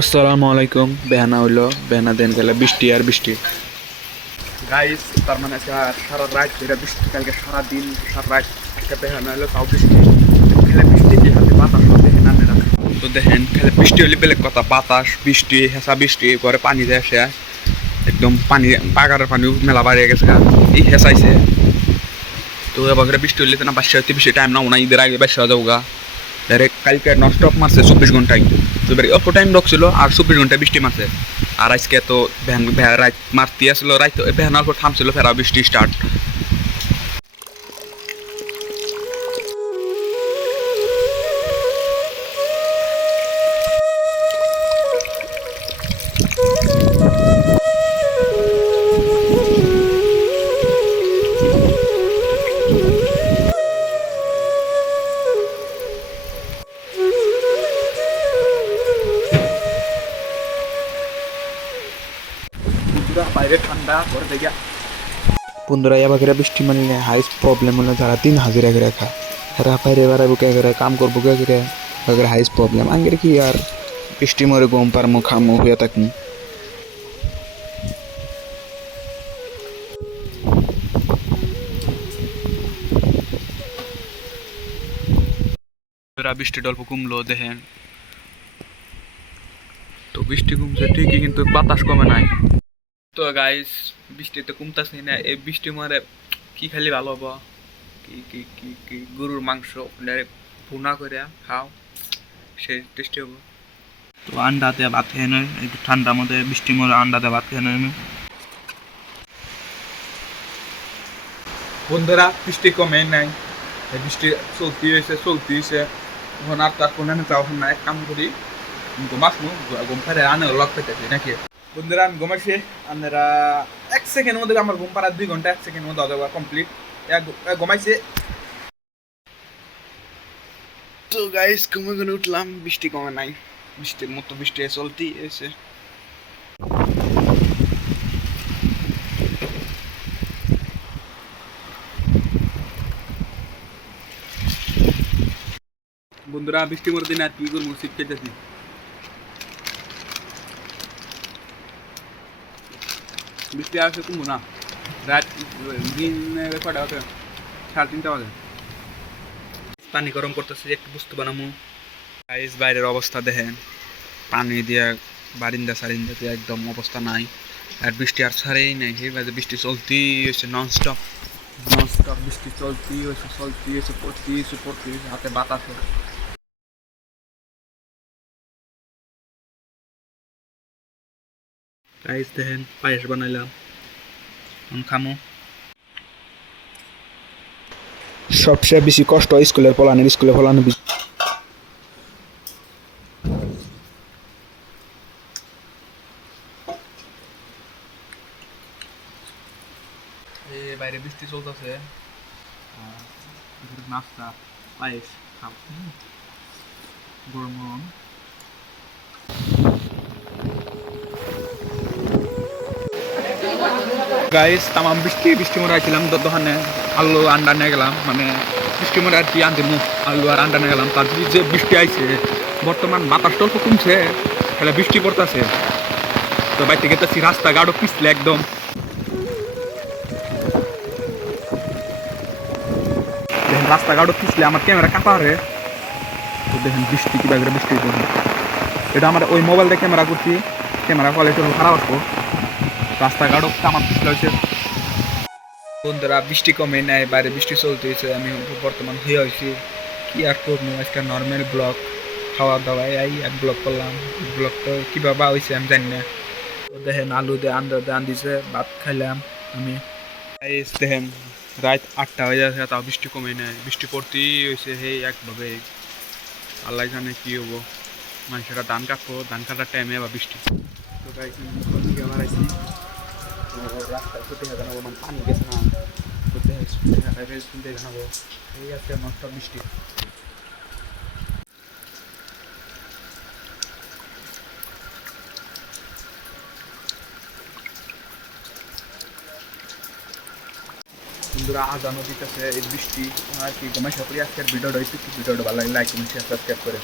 আসসালামু আলাইকুম। বেহানা হইলো, বেহানা দেন গেলে বৃষ্টি আর বৃষ্টি। গাইস তার মানে সারা রাত ধরে বৃষ্টি, কালকে সারাদিন সারা রাত একটা বেহানা হইলো, তাও বৃষ্টি। খেলে বৃষ্টি দিয়ে হাতে বাতাস দেখেন আনেরা, তো দেখেন খেলে বৃষ্টি হলে বেলেগ কথা, বাতাস বৃষ্টি হেঁচা বৃষ্টি পরে পানি দেয় সে একদম পানি, পাগারের পানিও মেলা বাড়িয়ে গেছে, এই হেঁচাইছে। তো এবার বৃষ্টি হইলে তো না বাসা হইতে বেশি টাইম না, ঈদের আগে বাসা যাবো গা ডাইরেক্ট। কালকে নন স্টপ মারছে 24 ঘন্টায়, তো এবার অল্প টাইম রাখছিল আর 24 ঘন্টায় বৃষ্টি মারছে। আর আজকে তো রাত মারতে আসলো, রাত ভ্যান অল্প থামছিল, ফেরা বৃষ্টি স্টার্ট। বাইরে ঠান্ডা ঘরে দেখা বন্ধুরা, এবার বৃষ্টি মানলে হাইস্ট প্রবলেম হলো যারা দিন হাজিরা করে রাখা, এরা বাইরে বেড়াবো কে করে, কাম করবো কে করে, এবার হাইস্ট প্রবলেম। আঙ্গের কি আর বৃষ্টি মরে গম পারমো খামো হয়ে থাকমু। বৃষ্টি অল্প কমলো দেখেন, তো বৃষ্টি কমছে ঠিকই কিন্তু বাতাস কমে নাই। তো গাইস বৃষ্টিতে কমতাছে না, এই বৃষ্টি মারে কি খালি ভালো হবো, কি কি কি কি গরুর মাংস ডাইরেক্ট ভুনা করে খাও, সে টেস্টি হবো। তো আন্ডা দিয়ে ভাত খেয়ে নয়, একটু ঠান্ডার মধ্যে বৃষ্টি মরে আন্ডা দিয়ে ভাত খেয়ে নয়। বন্ধুরা বৃষ্টি কমে নাই, বৃষ্টি চলতি হয়েছে এখন আর তার কোনো যাওয়া না। এক কাম করি, ঘুমাসনু ঘুম ফেরে আনে লক পেতেছি নাকি। বন্ধুরা আমি ঘুমাইছি, আপনারা 1 সেকেন্ডের মধ্যে আমার ঘুম পাড়া 2 ঘন্টা 1 সেকেন্ডের মধ্যে যাওয়া কমপ্লিট। ঘুমাইছে। তো গাইস ঘুমে ঘুমে উঠলাম, বৃষ্টি কমে নাই, বৃষ্টির মতো বৃষ্টি চলতি এসে। বন্ধুরা বৃষ্টি মরে দিন আর কি করবো, শীত খেতেছি। বৃষ্টি আসে কমবো না, রাত দিন কটা বাজে, 3:30 বাজে। পানি গরম করতেছে একটু বুঝতে বানামো। গাইস বাইরের অবস্থা দেখেন, পানি দিয়া বারিন্দা সারিন্দাতে একদম অবস্থা নাই। আর বৃষ্টি আর ছাড়েই নাই, সেই বাজে বৃষ্টি চলতেই হয়েছে ননস্টপ, ননস্টপ বৃষ্টি চলতেই হয়েছে পড়তেই হয়েছে হাতে বাতাস। গাইস দেখেন পায়েস বানাইলাম, খামো। সবচেয়ে বেশি কষ্ট স্কুলে ফলানো বাইরে বৃষ্টি চলতেছে, নাস্তা পায়েস খাম গরম গরম। গাইস তামাম বৃষ্টি মরে আসছিলাম দোকানে, আলু আন্ডা নিয়ে গেলাম, মানে বৃষ্টি মরে আর কি আনতে মুখ আলু আর আন্ডা নিয়ে গেলাম। তার যে বৃষ্টি আইছে, বর্তমান বাতাস টল্প কমছে, তাহলে বৃষ্টি পড়তেছে। তো বাইরে গেতেছি, রাস্তাঘাটও পিছলে একদম। দেখেন রাস্তাঘাটও পিছলে, আমার ক্যামেরা কাঁপা রে। তো দেখেন বৃষ্টি কি বাইরে বৃষ্টি, এটা আমার ওই মোবাইল দিয়ে ক্যামেরা করছি, ক্যামেরা কোয়ালিটি খারাপ আসবো। রাস্তাঘাটও আমার পিছলে হয়েছে। বন্ধুরা বৃষ্টি কমে নাই, বাইরে বৃষ্টি চলতে হয়েছে, আমি বর্তমান হয়ে হয়েছি কি আর করবো। আজকে নর্মাল ব্লগ, খাওয়া দাওয়া এই এক ব্লগ করলাম। ব্লগ তো কীভাবে হয়েছে আমি জানি না। তো দেখেন আলু দিয়ে আন্দা দিয়ে আনদিছে, ভাত খাইলাম আমি। দেখেন রাত 8টা হয়ে যাচ্ছে, তাও বৃষ্টি কমে নাই, বৃষ্টি পড়তেই হয়েছে সেই একভাবে। আল্লাহ জানে কী হবো, মানুষেরা ধান কাটবো, ধান কাটার টাইমে আবার বৃষ্টি। তো গাইস আমার আইসি রাস্তায় ছুটে জানাবো, মানে পানি গেছে না, জানাবো এই আজকে নষ্ট বৃষ্টি। বন্ধুরা আজানও দিতেছে, এই বৃষ্টি আর কি। গমেশ আজকের ভিডিওটা ভালো লাগে, লাইক কমেন্ট শেয়ার সাবস্ক্রাইব করে।